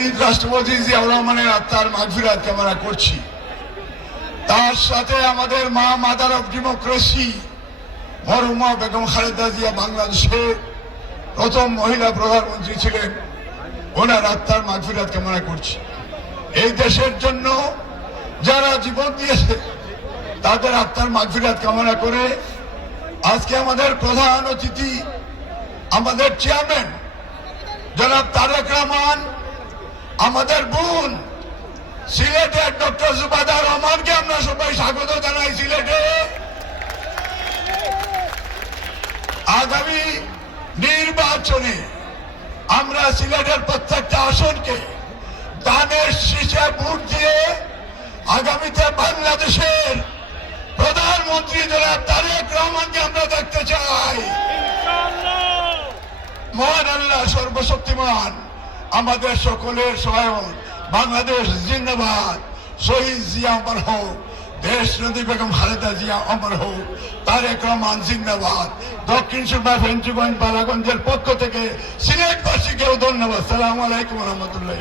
শহীদ রাষ্ট্রপতি জিয়াউর রহমানের আত্মার মাগফিরাত কামনা করছি। তার সাথে আমাদের মা মাদার অফ ডেমোক্রেসি মরহুমা বেগম খালেদা জিয়া বাংলাদেশের প্রথম মহিলা প্রধানমন্ত্রী ছিলেন, ওনার আত্মার মাগফিরাত কামনা করছি। এই দেশের জন্য যারা জীবন দিয়েছে তাদের আত্মার মাগফিরাত কামনা করে আজকে আমাদের প্রধান অতিথি আমাদের চেয়ারম্যান জনাব তারেক রহমান, আমাদের বোন সিলেটের ডক্টর জুবাইদা রহমানকে আমরা সবাই স্বাগত জানাই। সিলেটে আগামী নির্বাচনে আমরা সিলেটের প্রত্যেকটা আসনকে দানের শীষে ভোট দিয়ে আগামীতে বাংলাদেশের প্রধানমন্ত্রী জনাব তারেক রহমানকে আমরা দেখতে চাই। মহান আল্লাহ সর্বশক্তিমান আমাদের সকলের সহায়ক। বাংলাদেশ জিন্দাবাদ। শহীদ জিয়া অমর হোক, দেশ নদী বেগম খালেদা জিয়া অমর হোক, তারেক রহমান জিন্দাবাদ। দক্ষিণ সুরমা ফেঞ্চুগঞ্জ বালাগঞ্জের পক্ষ থেকে সিলেটবাসীকেও ধন্যবাদ। সালামু আলাইকুম রহমতুল্লাহ।